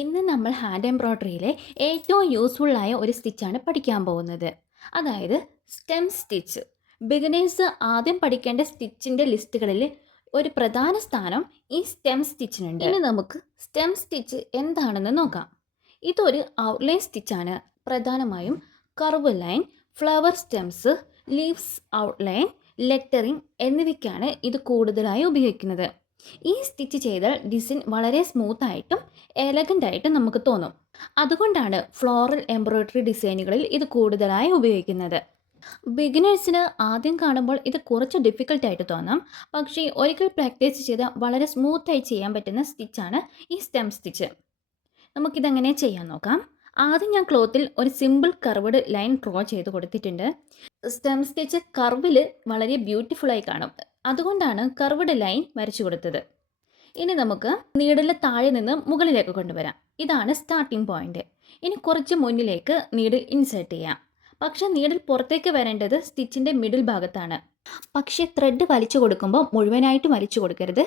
ഇന്ന് നമ്മൾ ഹാൻഡ് എംബ്രോയ്ഡറിയിലെ ഏറ്റവും യൂസ്ഫുള്ളായ ഒരു സ്റ്റിച്ചാണ് പഠിക്കാൻ പോകുന്നത്. അതായത് സ്റ്റെം സ്റ്റിച്ച്. ബിഗിനേഴ്സ് ആദ്യം പഠിക്കേണ്ട സ്റ്റിച്ചിൻ്റെ ലിസ്റ്റുകളിൽ ഒരു പ്രധാന സ്ഥാനം ഈ സ്റ്റെം സ്റ്റിച്ചിനുണ്ട്. ഇനി നമുക്ക് സ്റ്റെം സ്റ്റിച്ച് എന്താണെന്ന് നോക്കാം. ഇതൊരു ഔട്ട്ലൈൻ സ്റ്റിച്ചാണ്. പ്രധാനമായും curve line, flower stems, leaves outline, lettering എന്നിവയ്ക്കാണ് ഇത് കൂടുതലായി ഉപയോഗിക്കുന്നത്. ഈ സ്റ്റിച്ച് ചെയ്താൽ ഡിസൈൻ വളരെ സ്മൂത്തായിട്ടും എലഗൻ്റ് ആയിട്ടും നമുക്ക് തോന്നും. അതുകൊണ്ടാണ് ഫ്ലോറൽ എംബ്രോയ്ഡറി ഡിസൈനുകളിൽ ഇത് കൂടുതലായി ഉപയോഗിക്കുന്നത്. ബിഗിനേഴ്സിന് ആദ്യം കാണുമ്പോൾ ഇത് കുറച്ച് ഡിഫിക്കൽട്ടായിട്ട് തോന്നാം. പക്ഷേ ഒരിക്കൽ പ്രാക്ടീസ് ചെയ്താൽ വളരെ സ്മൂത്തായി ചെയ്യാൻ പറ്റുന്ന സ്റ്റിച്ചാണ് ഈ സ്റ്റെം സ്റ്റിച്ച്. നമുക്കിതെങ്ങനെ ചെയ്യാൻ നോക്കാം. ആദ്യം ഞാൻ ക്ലോത്തിൽ ഒരു സിമ്പിൾ കർവ്ഡ് ലൈൻ ഡ്രോ ചെയ്ത് കൊടുത്തിട്ടുണ്ട്. സ്റ്റെം സ്റ്റിച്ച് കർവിൽ വളരെ ബ്യൂട്ടിഫുള്ളായി കാണും. അതുകൊണ്ടാണ് കർവ്ഡ് ലൈൻ വരച്ചു കൊടുത്തത്. ഇനി നമുക്ക് നീഡിലെ താഴെ നിന്ന് മുകളിലേക്ക് കൊണ്ടുവരാം. ഇതാണ് സ്റ്റാർട്ടിംഗ് പോയിന്റ്. ഇനി കുറച്ച് മുന്നിലേക്ക് നീഡിൽ ഇൻസേർട്ട് ചെയ്യാം. പക്ഷേ നീഡിൽ പുറത്തേക്ക് വരേണ്ടത് സ്റ്റിച്ചിൻ്റെ മിഡിൽ ഭാഗത്താണ്. പക്ഷേ ത്രെഡ് വലിച്ചു കൊടുക്കുമ്പോൾ മുഴുവനായിട്ട് വലിച്ചു കൊടുക്കരുത്.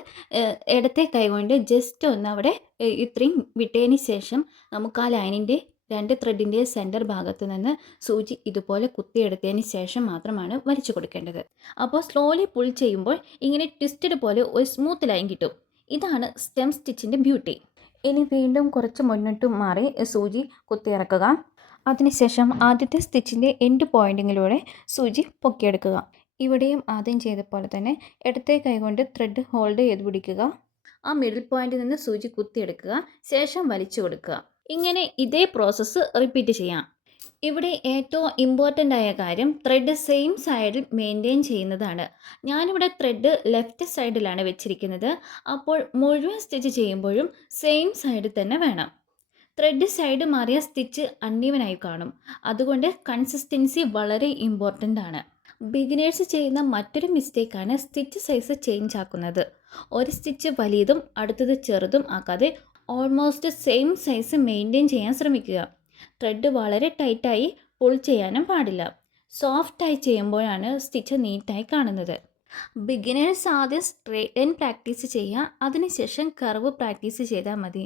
ഇടത്തെ കൈ കൊണ്ട് ജസ്റ്റ് ഒന്ന് അവിടെ ഇത്രയും വിട്ടതിന് ശേഷം നമുക്ക് ആ ലൈനിൻ്റെ രണ്ട് ത്രെഡിൻ്റെ സെൻറ്റർ ഭാഗത്ത് നിന്ന് സൂചി ഇതുപോലെ കുത്തിയെടുത്തതിന് ശേഷം മാത്രമാണ് വലിച്ചു കൊടുക്കേണ്ടത്. അപ്പോൾ സ്ലോലി പുൾ ചെയ്യുമ്പോൾ ഇങ്ങനെ ട്വിസ്റ്റഡ് പോലെ ഒരു സ്മൂത്ത് ലൈൻ കിട്ടും. ഇതാണ് സ്റ്റെം സ്റ്റിച്ചിൻ്റെ ബ്യൂട്ടി. ഇനി വീണ്ടും കുറച്ച് മുന്നോട്ട് മാറി സൂചി കുത്തിയിറക്കുക. അതിനുശേഷം ആദ്യത്തെ സ്റ്റിച്ചിൻ്റെ എൻഡ് പോയിൻറ്റിങ്ങിലൂടെ സൂചി പൊക്കിയെടുക്കുക. ഇവിടെയും ആദ്യം ചെയ്ത പോലെ തന്നെ ഇടത്തെ കൈകൊണ്ട് ത്രെഡ് ഹോൾഡ് ചെയ്ത് പിടിക്കുക. ആ മിഡിൽ പോയിന്റിൽ നിന്ന് സൂചി കുത്തിയെടുക്കുക. ശേഷം വലിച്ചു കൊടുക്കുക. ഇങ്ങനെ ഇതേ പ്രോസസ്സ് റിപ്പീറ്റ് ചെയ്യാം. ഇവിടെ ഏറ്റവും ഇമ്പോർട്ടൻ്റ് ആയ കാര്യം ത്രെഡ് സെയിം സൈഡിൽ മെയിൻറ്റെയിൻ ചെയ്യുന്നതാണ്. ഞാനിവിടെ ത്രെഡ് ലെഫ്റ്റ് സൈഡിലാണ് വെച്ചിരിക്കുന്നത്. അപ്പോൾ മുഴുവൻ സ്റ്റിച്ച് ചെയ്യുമ്പോഴും സെയിം സൈഡിൽ തന്നെ വേണം. ത്രെഡ് സൈഡ് മാറിയ സ്റ്റിച്ച് അൺഈവനായി കാണും. അതുകൊണ്ട് കൺസിസ്റ്റൻസി വളരെ ഇമ്പോർട്ടൻ്റ് ആണ്. ബിഗിനേഴ്സ് ചെയ്യുന്ന മറ്റൊരു മിസ്റ്റേക്കാണ് സ്റ്റിച്ച് സൈസ് ചേഞ്ച് ആക്കുന്നത്. ഒരു സ്റ്റിച്ച് വലിയതും അടുത്തത് ചെറുതും ആക്കാതെ ഓൾമോസ്റ്റ് സെയിം സൈസ് മെയിൻറ്റെയിൻ ചെയ്യാൻ ശ്രമിക്കുക. ത്രെഡ് വളരെ ടൈറ്റായി പുൾ ചെയ്യാനും പാടില്ല. സോഫ്റ്റായി ചെയ്യുമ്പോഴാണ് സ്റ്റിച്ച് നീറ്റായി കാണുന്നത്. ബിഗിനേഴ്സ് ആദ്യം സ്ട്രെയിറ്റ് ലൈൻ പ്രാക്ടീസ് ചെയ്യുക. അതിനുശേഷം കർവ് പ്രാക്ടീസ് ചെയ്താൽ മതി.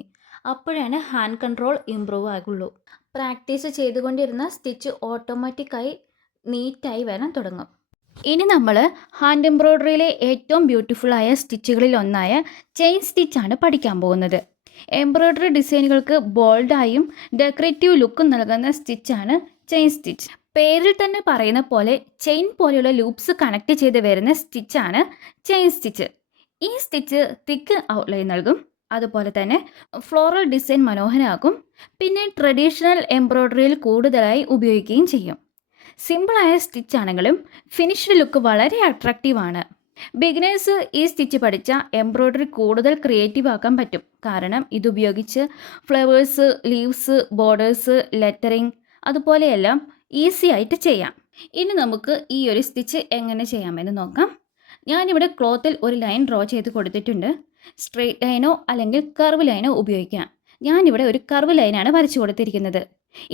അപ്പോഴാണ് ഹാൻഡ് കൺട്രോൾ ഇമ്പ്രൂവ് ആകുള്ളൂ. പ്രാക്ടീസ് ചെയ്തുകൊണ്ടിരുന്ന സ്റ്റിച്ച് ഓട്ടോമാറ്റിക്കായി നീറ്റായി വരാൻ തുടങ്ങും. ഇനി നമ്മൾ ഹാൻഡ് എംബ്രോയ്ഡറിയിലെ ഏറ്റവും ബ്യൂട്ടിഫുള്ളായ സ്റ്റിച്ചുകളിൽ ഒന്നായ ചെയിൻ സ്റ്റിച്ചാണ് പഠിക്കാൻ പോകുന്നത്. എംബ്രോയ്ഡറി ഡിസൈനുകൾക്ക് ബോൾഡായും ഡെക്കറേറ്റീവ് ലുക്കും നൽകുന്ന സ്റ്റിച്ചാണ് ചെയിൻ സ്റ്റിച്ച്. പേരിൽ തന്നെ പറയുന്ന പോലെ ചെയിൻ പോലെയുള്ള ലൂപ്സ് കണക്ട് ചെയ്ത് വരുന്ന സ്റ്റിച്ചാണ് ചെയിൻ സ്റ്റിച്ച്. ഈ സ്റ്റിച്ച് തിക്ക് ഔട്ട്ലൈൻ നൽകും. അതുപോലെ തന്നെ ഫ്ലോറൽ ഡിസൈൻ മനോഹരമാക്കും. പിന്നെ ട്രഡീഷണൽ എംബ്രോയ്ഡറിയിൽ കൂടുതലായി ഉപയോഗിക്കുകയും ചെയ്യും. സിമ്പിളായ സ്റ്റിച്ചാണെങ്കിലും ഫിനിഷ്ഡ് ലുക്ക് വളരെ അട്രാക്റ്റീവാണ്. ബിഗിനേഴ്സ് ഈ സ്റ്റിച്ച് പഠിച്ചാൽ എംബ്രോയ്ഡറി കൂടുതൽ ക്രിയേറ്റീവ് ആക്കാൻ പറ്റും. കാരണം ഇതുപയോഗിച്ച് ഫ്ലവേഴ്സ്, ലീവ്സ്, ബോർഡേഴ്സ്, ലെറ്ററിങ് അതുപോലെയെല്ലാം ഈസി ആയിട്ട് ചെയ്യാം. ഇനി നമുക്ക് ഈ ഒരു സ്റ്റിച്ച് എങ്ങനെ ചെയ്യാമെന്ന് നോക്കാം. ഞാനിവിടെ ക്ലോത്തിൽ ഒരു ലൈൻ ഡ്രോ ചെയ്ത് കൊടുത്തിട്ടുണ്ട്. സ്ട്രെയിറ്റ് ലൈനോ അല്ലെങ്കിൽ കർവ് ലൈനോ ഉപയോഗിക്കാം. ഞാനിവിടെ ഒരു കർവ് ലൈനാണ് വരച്ചു കൊടുത്തിരിക്കുന്നത്.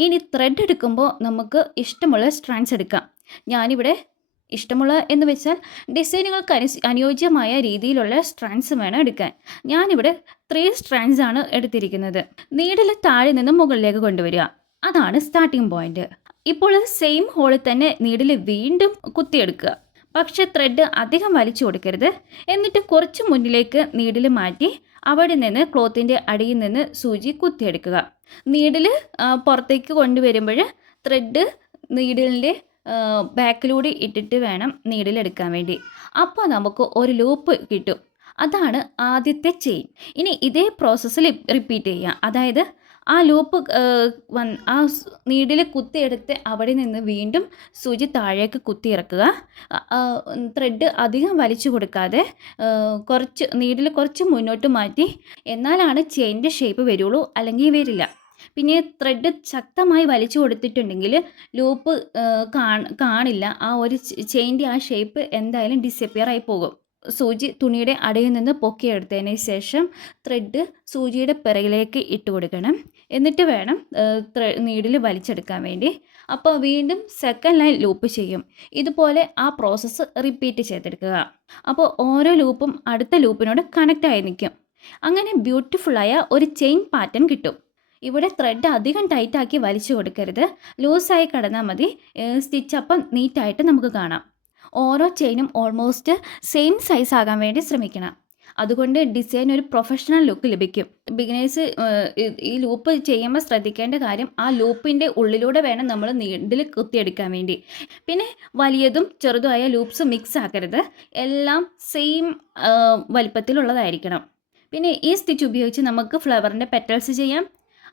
ഇനി ത്രെഡ് എടുക്കുമ്പോൾ നമുക്ക് ഇഷ്ടമുള്ള സ്ട്രാൻഡ്സ് എടുക്കാം. ഞാനിവിടെ ഇഷ്ടമുള്ള എന്ന് വെച്ചാൽ ഡിസൈനുകൾക്ക് അനുയോജ്യമായ രീതിയിലുള്ള സ്ട്രാൻഡ്സ് വേണം എടുക്കാൻ. ഞാനിവിടെ 3 സ്ട്രാൻഡ്സ് ആണ് എടുത്തിരിക്കുന്നത്. നീഡിൽ താഴെ നിന്ന് മുകളിലേക്ക് കൊണ്ടുവരിക. അതാണ് സ്റ്റാർട്ടിംഗ് പോയിന്റ്. ഇപ്പോൾ സെയിം ഹോളിൽ തന്നെ നീഡിൽ വീണ്ടും കുത്തിയെടുക്കുക. പക്ഷേ ത്രെഡ് അധികം വലിച്ചു കൊടുക്കരുത്. എന്നിട്ട് കുറച്ച് മുന്നിലേക്ക് നീഡിൽ മാറ്റി അവിടെ നിന്ന് ക്ലോത്തിൻ്റെ അടിയിൽ നിന്ന് സൂചി കുത്തിയെടുക്കുക. നീഡിൽ പുറത്തേക്ക് കൊണ്ടുവരുമ്പോൾ ത്രെഡ് നീഡിലിൻ്റെ ബാക്കിലൂടെ ഇട്ടിട്ട് വേണം നീഡിലെടുക്കാൻ വേണ്ടി. അപ്പോൾ നമുക്ക് ഒരു ലൂപ്പ് കിട്ടും. അതാണ് ആദ്യത്തെ ചെയിൻ. ഇനി ഇതേ പ്രോസസ്സിൽ റിപ്പീറ്റ് ചെയ്യുക. അതായത് ആ ലൂപ്പ് ആ നീഡിൽ കുത്തിയെടുത്ത് അവിടെ നിന്ന് വീണ്ടും സൂചി താഴേക്ക് കുത്തിയിറക്കുക. ത്രെഡ് അധികം വലിച്ചു കൊടുക്കാതെ നീഡിൽ കുറച്ച് മുന്നോട്ട് മാറ്റി. എന്നാലാണ് ചെയിൻ്റെ ഷേപ്പ് വരുള്ളൂ, അല്ലെങ്കിൽ വരില്ല. പിന്നെ ത്രെഡ് ശക്തമായി വലിച്ചു കൊടുത്തിട്ടുണ്ടെങ്കിൽ ലൂപ്പ് കാണില്ല. ആ ഒരു ചെയിൻ്റെ ആ ഷേപ്പ് എന്തായാലും ഡിസപ്പിയർ ആയി പോകും. സൂചി തുണിയുടെ അടിയിൽ നിന്ന് പൊക്കിയെടുത്തതിന് ശേഷം ത്രെഡ് സൂചിയുടെ പിറകിലേക്ക് ഇട്ട് കൊടുക്കണം. എന്നിട്ട് വേണം നീഡിൽ വലിച്ചെടുക്കാൻ വേണ്ടി. അപ്പോൾ വീണ്ടും സെക്കൻഡ് ലൈൻ ലൂപ്പ് ചെയ്യും. ഇതുപോലെ ആ പ്രോസസ്സ് റിപ്പീറ്റ് ചെയ്തെടുക്കുക. അപ്പോൾ ഓരോ ലൂപ്പും അടുത്ത ലൂപ്പിനോട് കണക്റ്റ് ആയി നിൽക്കും. അങ്ങനെ ബ്യൂട്ടിഫുള്ളായ ഒരു ചെയിൻ പാറ്റേൺ കിട്ടും. ഇവിടെ ത്രെഡ് അധികം ടൈറ്റാക്കി വലിച്ചു കൊടുക്കരുത്, ലൂസായി കിടന്നാൽ മതി. സ്റ്റിച്ച് അപ്പം നീറ്റായിട്ട് നമുക്ക് കാണാം. ഓരോ ചെയിനും ഓൾമോസ്റ്റ് സെയിം സൈസ് ആകാൻ വേണ്ടി ശ്രമിക്കണം. അതുകൊണ്ട് ഡിസൈൻ ഒരു പ്രൊഫഷണൽ ലുക്ക് ലഭിക്കും. ബിഗിനേഴ്സ് ഈ ലൂപ്പ് ചെയ്യുമ്പോൾ ശ്രദ്ധിക്കേണ്ട കാര്യം, ആ ലൂപ്പിൻ്റെ ഉള്ളിലൂടെ വേണം നമ്മൾ നീഡിൽ കുത്തിയെടുക്കാൻ വേണ്ടി. പിന്നെ വലിയതും ചെറുതുമായ ലൂപ്സ് മിക്സ് ആക്കരുത്, എല്ലാം സെയിം വലിപ്പത്തിലുള്ളതായിരിക്കണം. പിന്നെ ഈ സ്റ്റിച്ച് ഉപയോഗിച്ച് നമുക്ക് ഫ്ലവറിൻ്റെ പെറ്റൽസ് ചെയ്യാം,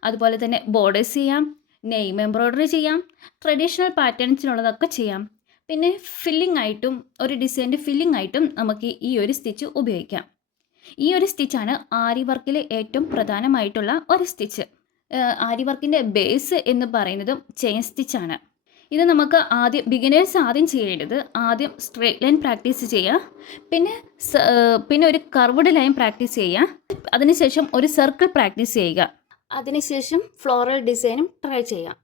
അതുപോലെ തന്നെ ബോർഡേഴ്സ് ചെയ്യാം, നെയിം എംബ്രോയ്ഡറി ചെയ്യാം, ട്രഡീഷണൽ പാറ്റേൺസിനുള്ളതൊക്കെ ചെയ്യാം. പിന്നെ ഫില്ലിംഗ് ആയിട്ടും, ഒരു ഡിസൈൻ്റെ ഫില്ലിംഗ് ആയിട്ടും നമുക്ക് ഈ ഒരു സ്റ്റിച്ച് ഉപയോഗിക്കാം. ഈ ഒരു സ്റ്റിച്ചാണ് ആരി വർക്കിലെ ഏറ്റവും പ്രധാനമായിട്ടുള്ള ഒരു സ്റ്റിച്ച്. ആരി വർക്കിൻ്റെ ബേസ് എന്ന് പറയുന്നതും ചെയിൻ സ്റ്റിച്ചാണ്. ഇത് നമുക്ക് ബിഗിനേഴ്സ് ആദ്യം ചെയ്യേണ്ടത്, ആദ്യം സ്ട്രെയിറ്റ് ലൈൻ പ്രാക്ടീസ് ചെയ്യുക, പിന്നെ ഒരു കർവ്ഡ് ലൈൻ പ്രാക്ടീസ് ചെയ്യുക, അതിനുശേഷം ഒരു സർക്കിൾ പ്രാക്ടീസ് ചെയ്യുക, അതിനുശേഷം ഫ്ലോറൽ ഡിസൈനും ട്രൈ ചെയ്യാം.